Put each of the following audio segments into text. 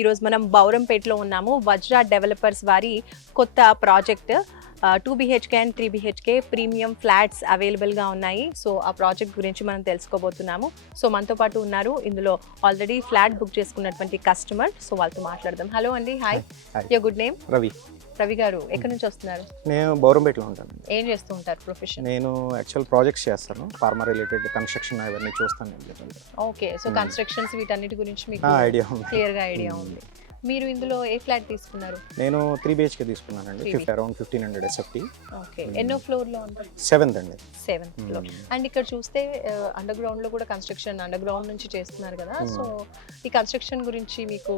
ఈరోజు మనం బౌరంపేటలో ఉన్నాము. వజ్రా డెవలపర్స్ వారి కొత్త project 2 BHK and 3 BHK premium flats అవైలబుల్గా ఉన్నాయి. సో ఆ ప్రాజెక్ట్ గురించి మనం తెలుసుకోబోతున్నాము. సో మనతో పాటు ఉన్నారు ఇందులో ఆల్రెడీ ఫ్లాట్ బుక్ చేసుకున్నటువంటి కస్టమర్. సో వాళ్ళతో మాట్లాడదాం. హలో అండి, hi. Your good name? Ravi గారు, ఎక్కడి నుంచి వస్తున్నారు? నేను బౌరంపేటలో ఉంటాను. ఏం చేస్తూ ఉంటారు ప్రొఫెషన్? నేను యాక్చువల్ ప్రాజెక్ట్స్ చేస్తాను, ఫార్మా రిలేటెడ్ కన్స్ట్రక్షన్ అవన్నీ చూస్తాను. ఓకే, సో కన్స్ట్రక్షన్స్ వీటన్నిటి గురించి మీకు ఐడియా ఉంది, క్లియర్గా ఐడియా ఉంది. మీరు ఇందులో ఏ ఫ్లాట్ తీసుకున్నారు? నేను 3 BHK తీసుకున్నానండి, అరౌండ్ 1500 SFT. ఓకే, ఎన్నో ఫ్లోర్ లో ఉంది? 7th అండి. 7th floor. అండ్ ఇక్కడ చూస్తే అండర్ గ్రౌండ్ లో కూడా కన్స్ట్రక్షన్ అండర్ గ్రౌండ్ నుంచి చేస్తున్నారు కదా. సో ఈ కన్స్ట్రక్షన్ గురించి మీకు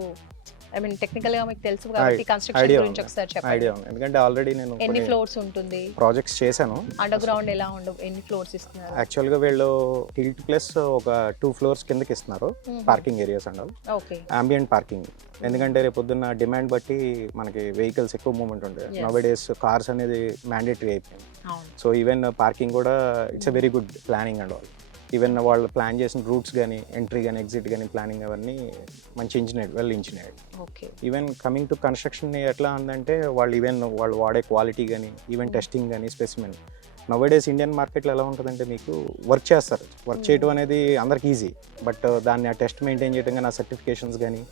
ఐ మీన్ టెక్నికల్ గా మీకు తెలుసు కాబట్టి కన్స్ట్రక్షన్ గురించి ఒకసారి చెప్పండి. ఐడియా ఉంది, ఎందుకంటే ఆల్రెడీ నేను ఎన్ని ఫ్లోర్స్ ఉంటుంది, ప్రాజెక్ట్స్ చేశాను. అండర్ గ్రౌండ్ ఎలా ఉండు, ఎన్ని ఫ్లోర్స్ ఇస్తున్నారు? యాక్చువల్ గా వీళ్ళు టిల్ట్ ప్లస్ ఒక 2 floors కిందకి ఇస్తున్నారు, parking areas and okay, ambient parking. ఎందుకంటే రేపు పొద్దున్న డిమాండ్ బట్టి మనకి వెహికల్స్ ఎక్కువ మూవ్మెంట్ ఉంటాయి. నవ్ డేస్ కార్స్ అనేది మ్యాండేటరీ అయిపోయింది. సో ఈవెన్ పార్కింగ్ కూడా it's a very good planning and all. Even వాళ్ళు ప్లాన్ చేసిన రూట్స్ కానీ, ఎంట్రీ కానీ, ఎగ్జిట్ కానీ, ప్లానింగ్ అవన్నీ మంచి engineer, well engineer. Even coming to construction ఎట్లా ఉందంటే వాళ్ళు వాడే క్వాలిటీ కానీ, ఈవెన్ టెస్టింగ్ కానీ, స్పెసిమెన్. నౌడేస్ ఇండియన్ మార్కెట్లో ఎలా ఉంటుందంటే మీకు వర్క్ చేస్తారు, వర్క్ చేయడం అనేది అందరికి ఈజీ. బట్ దాన్ని ఆ టెస్ట్ మెయింటైన్ చేయడం కానీ, ఆ సర్టిఫికేషన్స్ కానీ,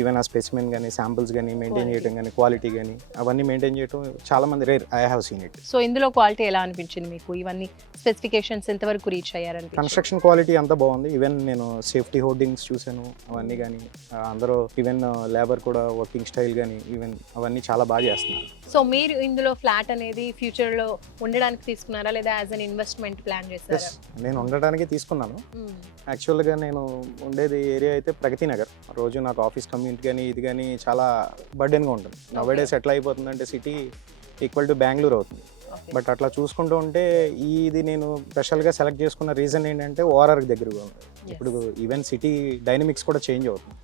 ఈవెన్ ఆ స్పెసిమెన్ కానీ, శాంపుల్స్ కానీ మెయింటైన్ చేయడం కానీ, క్వాలిటీ కానీ అవన్నీ మెయింటైన్ చేయడం చాలా మంది rare. I have seen it. So ఇందులో క్వాలిటీ ఎలా అనిపించింది మీకు? ఇవన్నీ స్పెసిఫికేషన్స్ ఎంతవరకు రీచ్ అయ్యారని? కన్స్ట్రక్షన్ క్వాలిటీ అంతా బాగుంది. ఈవెన్ నేను సేఫ్టీ హోర్డింగ్స్ చూశాను, అవన్నీ కానీ అందరూ ఈవెన్ లేబర్ కూడా వర్కింగ్ స్టైల్ కానీ ఈవెన్ అవన్నీ చాలా బాగా చేస్తున్నారు. సో మీరు ఇందులో ఫ్లాట్ అనేది ఫ్యూచర్ లో ఉండడానికి తీసుకున్నారా లేదా యాజ్ అన్ ఇన్వెస్ట్మెంట్ ప్లాన్ చేశారా? నేను ఉండడానికి తీసుకున్నాను. యాక్చువల్గా నేను ఉండేది ఏరియా అయితే ప్రగతి నగర్. రోజు నాకు ఆఫీస్ కమ్యూనిటీ కానీ ఇది కానీ చాలా బర్డెన్గా ఉంటుంది. నౌడేస్ ఎట్లా అయిపోతుందంటే సిటీ ఈక్వల్ టు బెంగళూరు అవుతుంది. బట్ అట్లా చూసుకుంటూ ఉంటే ఇది నేను స్పెషల్గా సెలెక్ట్ చేసుకున్న రీజన్ ఏంటంటే ఓఆర్ఆర్కి దగ్గరగా ఉంది. ఇప్పుడు ఈవెన్ సిటీ డైనమిక్స్ కూడా చేంజ్ అవుతుంది,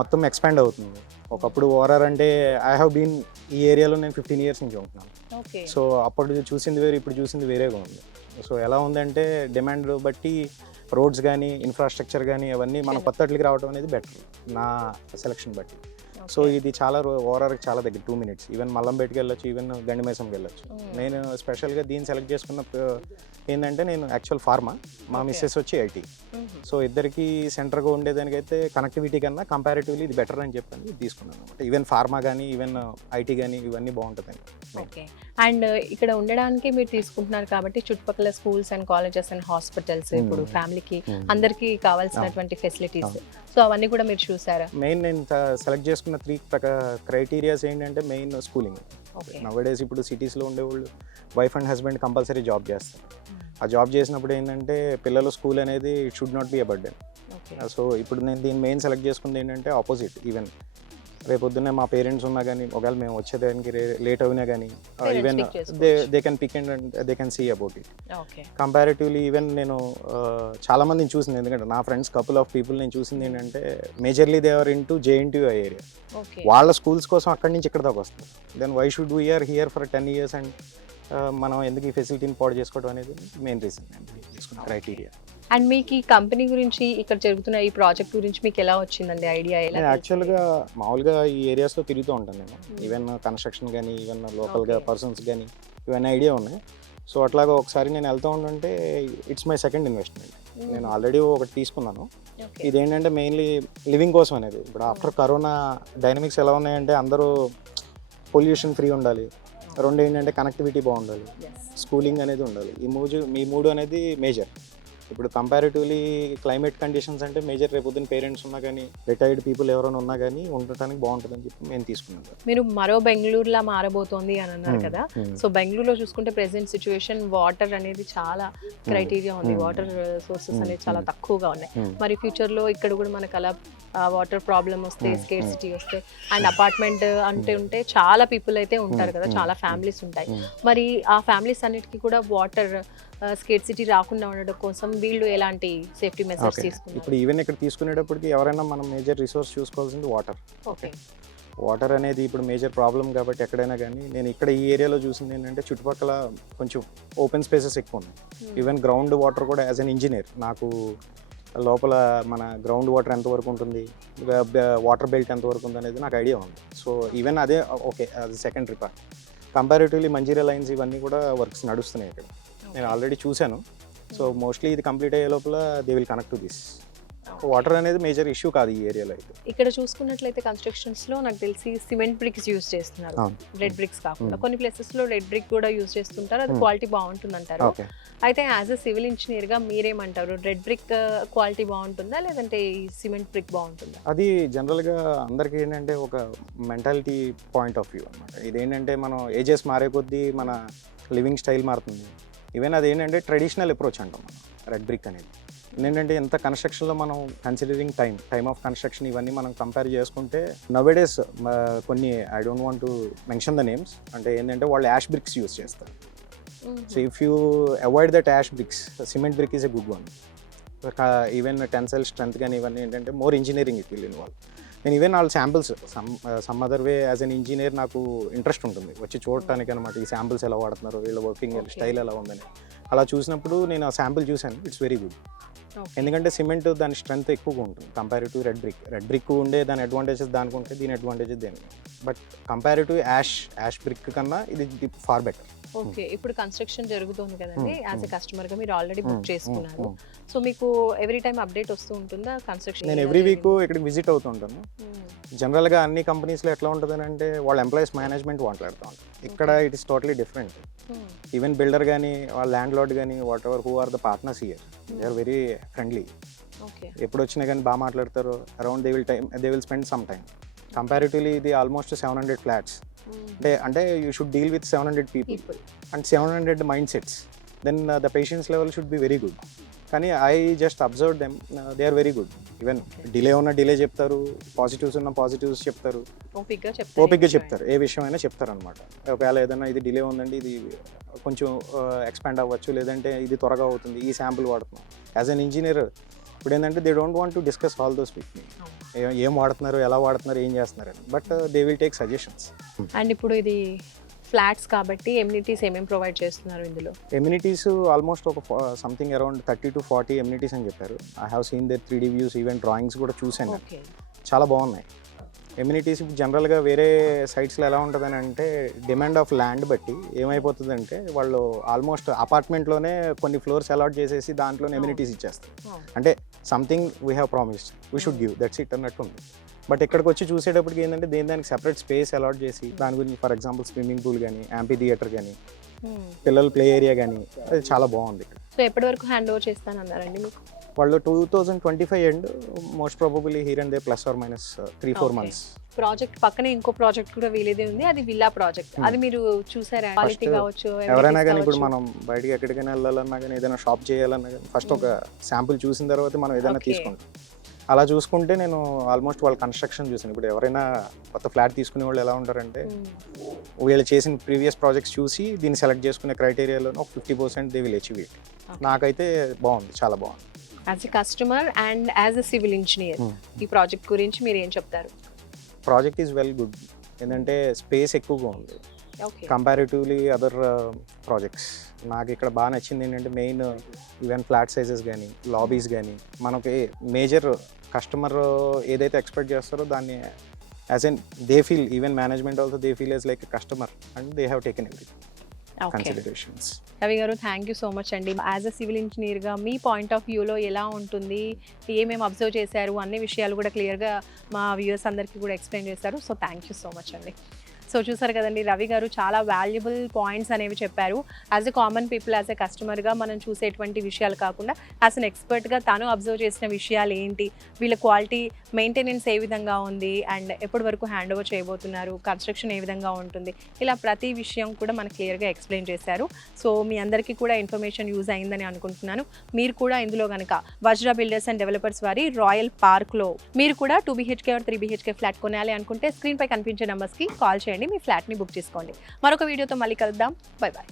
మొత్తం ఎక్స్పాండ్ అవుతుంది. ఒకప్పుడు ఓఆర్ఆర్ అంటే ఐ హ్యావ్ బీన్ ఈ ఏరియాలో నేను 15 years నుంచి ఉంటున్నాను. సో అప్పుడు చూసింది వేరు, ఇప్పుడు చూసింది వేరేగా ఉంది. సో ఎలా ఉందంటే డిమాండ్ బట్టి రోడ్స్ కానీ, ఇన్ఫ్రాస్ట్రక్చర్ కానీ అవన్నీ మన కొత్తట్లకి రావడం అనేది బెటర్ నా సెలక్షన్ బట్టి. సో ఇది చాలా ఓవరాల్కి చాలా దగ్గర 2 minutes. ఈవెన్ మల్లంపేటకి వెళ్ళొచ్చు, ఈవెన్ గండిమైసంకి వెళ్ళొచ్చు. నేను స్పెషల్గా దీన్ని సెలెక్ట్ చేసుకున్న ఏంటంటే నేను యాక్చువల్ ఫార్మా, మా మిస్సెస్ వచ్చి ఐటీ. సో ఇద్దరికి సెంటర్గా ఉండేదానికైతే కనెక్టివిటీ కన్నా కంపారిటివ్లీ ఇది బెటర్ అని చెప్పి తీసుకున్నాను అనమాట. ఈవెన్ ఫార్మా కానీ, ఈవెన్ ఐటీ కానీ ఇవన్నీ బాగుంటుందని. ఓకే, అండ్ ఇక్కడ ఉండడానికి మీరు తీసుకుంటున్నారు కాబట్టి చుట్టుపక్కల schools and colleges and hospitals, ఇప్పుడు ఫ్యామిలీకి అందరికీ కావాల్సినటువంటి ఫెసిలిటీస్, సో అవన్నీ కూడా మీరు చూసారా? మెయిన్ నేను సెలెక్ట్ చేసుకున్న 3 క్రైటీరియాస్ ఏంటంటే మెయిన్ స్కూలింగ్. నౌడేస్ ఇప్పుడు సిటీస్లో ఉండేవాళ్ళు wife and husband compulsory job చేస్తారు. ఆ జాబ్ చేసినప్పుడు ఏంటంటే పిల్లల స్కూల్ అనేది it should not be a burden. So ఇప్పుడు నేను దీన్ని మెయిన్ సెలెక్ట్ చేసుకుంది ఏంటంటే ఆపోజిట్. ఈవెన్ రేపొద్దున్నే మా పేరెంట్స్ ఉన్నా కానీ, ఒకవేళ మేము వచ్చేదానికి లేట్ అయినా కానీ even they can pick and they can see about it. Comparatively even నేను చాలా మందిని చూసింది, ఎందుకంటే నా ఫ్రెండ్స్ కపుల్ ఆఫ్ పీపుల్ నేను చూసింది ఏంటంటే majorly they are in to JNTU area. వాళ్ళ స్కూల్స్ కోసం అక్కడి నుంచి ఇక్కడ దాకా వస్తుంది. Then why should we are here for 10 years and మనం ఎందుకు ఈ ఫెసిలిటీని పాడు చేసుకోవడం అనేది మెయిన్ రీజన్ తీసుకున్న క్రైటీరియా. అండ్ మీకు ఈ కంపెనీ గురించి, ఇక్కడ జరుగుతున్న ఈ ప్రాజెక్ట్ గురించి మీకు ఎలా వచ్చిందండి ఐడియా? ఎలా? యాక్చువల్గా మామూలుగా ఈ ఏరియాస్లో తిరుగుతూ ఉంటాను నేను. ఈవెన్ కన్స్ట్రక్షన్ కానీ, ఈవెన్ లోకల్గా పర్సన్స్ కానీ ఇవన్నీ ఐడియా ఉన్నాయి. సో అట్లాగా ఒకసారి నేను వెళ్తూ ఉంటుంటే ఇట్స్ మై సెకండ్ ఇన్వెస్ట్మెంట్. నేను ఆల్రెడీ ఒకటి తీసుకున్నాను. ఇదేంటంటే మెయిన్లీ లివింగ్ కోసం అనేది. ఇప్పుడు ఆఫ్టర్ కరోనా డైనమిక్స్ ఎలా ఉన్నాయంటే అందరూ పొల్యూషన్ ఫ్రీ ఉండాలి, 2 ఏంటంటే కనెక్టివిటీ బాగుండాలి, స్కూలింగ్ అనేది ఉండాలి. ఈ మూడు అనేది మేజర్. ఇప్పుడు కంపారిటివ్లీ క్లైమేట్ కండిషన్స్ అంటే మేజర్. రేపొద్దున పేరెంట్స్ ఉన్నా కానీ, రిటైర్డ్ పీపుల్ ఎవరైనా ఉన్నా కానీ ఉండటానికి బాగుంటుందని చెప్పి నేను తీసుకున్నాను. మీరు మరో బెంగళూరులా మారబోతోంది అని అన్నారు కదా. సో బెంగళూరులో చూసుకుంటే ప్రెసెంట్ సిచ్యువేషన్ వాటర్ అనేది చాలా క్రైటీరియా ఉంది, వాటర్ సోర్సెస్ అనేది చాలా తక్కువగా ఉన్నాయి. మరి ఫ్యూచర్లో ఇక్కడ కూడా మనకు అలా వాటర్ ప్రాబ్లమ్ వస్తే, స్కేర్సిటీ వస్తే, అండ్ అపార్ట్మెంట్ అంటే ఉంటే చాలా పీపుల్ అయితే ఉంటారు కదా, చాలా ఫ్యామిలీస్ ఉంటాయి. మరి ఆ ఫ్యామిలీస్ అన్నిటికీ కూడా వాటర్ స్కేర్సిటీ రాకుండా ఉండడం కోసం వీళ్ళు ఎలాంటి సేఫ్టీ మెజర్స్ తీసుకున్నారు? ఇప్పుడు ఈవెన్ ఇక్కడ తీసుకునేటప్పటికి ఎవరైనా మనం మేజర్ రిసోర్స్ చూసుకోవాల్సింది వాటర్. వాటర్ అనేది ఇప్పుడు మేజర్ ప్రాబ్లం కాబట్టి ఎక్కడైనా కానీ నేను ఇక్కడ ఈ ఏరియాలో చూసింది ఏంటంటే చుట్టుపక్కల కొంచెం ఓపెన్ స్పేసెస్ ఎక్కువ ఉన్నాయి. ఈవెన్ గ్రౌండ్ వాటర్ కూడా యాజ్ అన్ ఇంజనీర్ నాకు లోపల మన గ్రౌండ్ వాటర్ ఎంతవరకు ఉంటుంది, వాటర్ బెల్ట్ ఎంతవరకు ఉంది అనేది నాకు ఐడియా ఉంది. సో ఈవెన్ అదే ఓకే, అది secondary part. Comparatively Manjira lines ఇవన్నీ కూడా వర్క్స్ నడుస్తున్నాయి ఇక్కడ, నేను ఆల్రెడీ చూశాను. సో మోస్ట్లీ ఇది కంప్లీట్ అయ్యే లోపల they will connect to this. Water అనేది మేజర్ ఇష్యూ కాదు ఈ ఏరియాలో అయితే. ఇక్కడ చూసుకున్నట్లయితే కన్స్ట్రక్షన్స్ లో నాకు తెలిసి సిమెంట్ బ్రిక్స్ యూజ్ చేస్తున్నారు, రెడ్ బ్రిక్స్ కాకుండా. కొన్ని ప్లేసెస్ లో రెడ్ బ్రిక్ కూడా యూజ్ చేస్తుంటారు, అది క్వాలిటీ బాగుంటుంది అంటారు. అయితే యాజ్ అ సివిల్ ఇంజనీర్ గా మీరేమంటారు, రెడ్ బ్రిక్ క్వాలిటీ బాగుంటుందా లేదంటే ఈ సిమెంట్ బ్రిక్ బాగుంటుందా? అది జనరల్గా అందరికీ ఏంటంటే ఒక మెంటాలిటీ పాయింట్ ఆఫ్ వ్యూ అనమాట. ఇదేంటంటే మనం ఏజెస్ మారే కొద్దీ మన లివింగ్ స్టైల్ మారుతుంది. ఈవెన్ అది ఏంటంటే ట్రెడిషనల్ అప్రోచ్ అంటాం మనం రెడ్ బ్రిక్ అనేది. ఏంటంటే ఎంత కన్స్ట్రక్షన్లో మనం కన్సిడరింగ్ టైమ్ ఆఫ్ కన్స్ట్రక్షన్ ఇవన్నీ మనం కంపేర్ చేసుకుంటే నవేడేస్ కొన్ని I don't want to mention the names, అంటే ఏంటంటే వాళ్ళు యాష్ బ్రిక్స్ యూస్ చేస్తారు. So if you avoid that ash bricks, cement brick is a good one. Even tensile strength కానీ ఇవన్నీ ఏంటంటే more engineering it will involve. నేను even వాళ్ళ samples some other way as an engineer నాకు interest ఉంటుంది వచ్చి చూడటానికి అనమాట. ఈ శాంపిల్స్ ఎలా వాడుతున్నారు, వీళ్ళ వర్కింగ్ స్టైల్ ఎలా ఉందని అలా చూసినప్పుడు నేను ఆ శాంపిల్ చూశాను. It's very good. ఎందుకంటే సిమెంట్ దాని స్ట్రెంత్ ఎక్కువగా ఉంటుంది comparative red brick. Red brick ఉండే దాని అడ్వాంటేజెస్ దానికి ఉంటాయి, దీని అడ్వాంటేజెస్ దేనికి. బట్ కంపారిటివ్ యాష్ బ్రిక్ కన్నా ఇది ఫార్ బెటర్. ఓకే, ఇప్పుడు కన్స్ట్రక్షన్ జరుగుతుంది కదండి, యాజ్ ఎ కస్టమర్ గా మీరు ఆల్రెడీ బుక్ చేసుకున్నారు. సో మీకు ఎవ్రీ టైం అప్డేట్ వస్తూ ఉంటుందా కన్స్ట్రక్షన్? నేను ఎవ్రీ వీక్ ఇక్కడికి విజిట్ అవుతుంటాను. జనరల్గా అన్ని కంపెనీస్లో ఎట్లా ఉంటుంది అంటే వాళ్ళ ఎంప్లాయీస్ మేనేజ్మెంట్ మాట్లాడుతూ ఉంటారు. ఇక్కడ it is totally different. Even builder కానీ వాళ్ళ ల్యాండ్ లార్డ్ కానీ whatever who are the partners here, they are very friendly. ఎప్పుడు వచ్చినా కానీ బాగా మాట్లాడతారు. Around they will spend some time. Comparatively ఇది ఆల్మోస్ట్ 700 ఫ్లాట్స్. అంటే you should deal with 700 people and 700 mindsets. Then the patience level should be very good. కానీ I just observe them, they are very good. Even delay ఉన్న delay చెప్తారు, positives ఉన్న positives చెప్తారు, ఓపిక్గా చెప్తారు, ఏ విషయమైనా చెప్తారు అనమాట. ఒకవేళ ఏదైనా ఇది డిలే ఉందండి, ఇది కొంచెం ఎక్స్పాండ్ అవ్వచ్చు, లేదంటే ఇది త్వరగా అవుతుంది, ఈ శాంపుల్ వాడుతున్నాం. యాజ్ అన్ ఇంజనీర్ ఇప్పుడు ఏంటంటే they don't want to discuss all those with me, ఏం వాడుతున్నారు, ఎలా వాడుతున్నారు, ఏం చేస్తున్నారు అని. But they will take suggestions. And ఇప్పుడు ఇది ఫ్లాట్స్ కాబట్టి ఎమ్యూనిటీస్ ఏమేమి ప్రొవైడ్ చేస్తున్నారు ఇందులో? ఎమ్యూనిటీస్ ఆల్మోస్ట్ ఒక సంథింగ్ అరౌండ్ 30 to 40 ఎమ్యూనిటీస్ అని చెప్పారు. I have seen their 3D views, even drawings కూడా చూశాను. చాలా బాగున్నాయి ఎమ్యూనిటీస్. జనరల్గా వేరే సైట్స్లో ఎలా ఉంటుందని అంటే డిమాండ్ ఆఫ్ ల్యాండ్ బట్టి ఏమైపోతుందంటే వాళ్ళు ఆల్మోస్ట్ అపార్ట్మెంట్లోనే కొన్ని ఫ్లోర్స్ అలాట్ చేసేసి దాంట్లోనే ఎమ్యూనిటీస్ ఇచ్చేస్తారు. అంటే something we have promised we should give, that's it అన్నట్టు ఉంది. బట్ ఇక్కడికి వచ్చి చూసేటప్పటికి ఏంటంటే దానికి సెపరేట్ స్పేస్ అలాట్ చేసి దాని గురించి ఫర్ ఎగ్జాంపుల్ స్విమ్మింగ్ పూల్ కానీ, యాంపీ థియేటర్ కానీ, పిల్లల ప్లే ఏరియా కానీ, అది చాలా బాగుంది. సో ఎప్పటి వరకు హ్యాండ్ ఓవర్ చేస్తానన్నారండి మీకు? వాళ్ళు 2025 and most probably here and they plus or minus 3-4 months. Project పక్కనే ఇంకో ప్రాజెక్ట్ కూడా వీలేదే ఉంది, అది విల్లా ప్రాజెక్ట్. అది మీరు చూసారా? క్వాలిటీ కావచ్చు, ఎవరైనా కానీ ఇప్పుడు మనం బయటికి ఎక్కడికైనా వెళ్ళాలన్నా కానీ, ఏదైనా షాప్ చేయాలన్నా కానీ ఫస్ట్ ఒక శాంపుల్ చూసిన తర్వాత మనం ఏదైనా తీసుకుంటాం. అలా చూసుకుంటే నేను ఆల్మోస్ట్ వాళ్ళ కన్స్ట్రక్షన్ చూసాను. ఇప్పుడు ఎవరైనా కొత్త ఫ్లాట్ తీసుకునే వాళ్ళు ఎలా ఉంటారంటే వీళ్ళు చేసిన ప్రీవియస్ ప్రాజెక్ట్స్ చూసి దీన్ని సెలెక్ట్ చేసుకునే క్రైటీరియాలో ఒక 50% దే విల్ అచీవ్ ఇట్. నాకైతే బాగుంది, చాలా బాగుంది. As a customer and as a civil engineer ఈ ప్రాజెక్ట్ గురించి మీరు ఏం చెప్తారు? Project is well good. ఏంటంటే స్పేస్ ఎక్కువగా ఉంది కంపారిటివ్లీ అదర్ ప్రాజెక్ట్స్. నాకు ఇక్కడ బాగా నచ్చింది ఏంటంటే మెయిన్ ఈవెన్ ఫ్లాట్ సైజెస్ కానీ, లాబీస్ కానీ, మనకి మేజర్ కస్టమర్ ఏదైతే ఎక్స్పెక్ట్ చేస్తారో దాన్ని as N they feel, even management also they feel as like a customer and they have taken every considerations. Ravi గారు, థ్యాంక్ యూ సో మచ్ అండి. As a civil ఇంజనీర్గా మీ point of వ్యూలో ఎలా ఉంటుంది, ఏమేమి అబ్జర్వ్ చేశారు అన్ని విషయాలు కూడా క్లియర్గా మా వ్యూయర్స్ అందరికీ కూడా ఎక్స్ప్లెయిన్ చేశారు. So thank you so much అండి. సో చూసారు కదండి, రవి గారు చాలా వాల్యుబుల్ పాయింట్స్ అనేవి చెప్పారు. As a common people, as a కస్టమర్గా మనం చూసేటువంటి విషయాలు కాకుండా యాజ్ అన్ ఎక్స్పర్ట్గా తను అబ్జర్వ్ చేసిన విషయాలు ఏంటి, వీళ్ళ క్వాలిటీ మెయింటెనెన్స్ ఏ విధంగా ఉంది, అండ్ ఎప్పటి వరకు హ్యాండ్ ఓవర్ చేయబోతున్నారు, కన్స్ట్రక్షన్ ఏ విధంగా ఉంటుంది, ఇలా ప్రతి విషయం కూడా మనకు క్లియర్గా ఎక్స్ప్లెయిన్ చేశారు. సో మీ అందరికీ కూడా ఇన్ఫర్మేషన్ యూజ్ అయిందని అనుకుంటున్నాను. మీరు కూడా ఇందులో కనుక వజ్ర బిల్డర్స్ అండ్ డెవలపర్స్ వారి రాయల్ పార్క్లో మీరు కూడా 2 BHK or 3 BHK ఫ్లాట్ కొనాలి అనుకుంటే స్క్రీన్పై కనిపించే నెంబర్స్కి కాల్ చేయండి, మీ ఫ్లాట్ని బుక్ చేసుకోండి. మరొక వీడియోతో మళ్ళీ కలుద్దాం. Bye bye.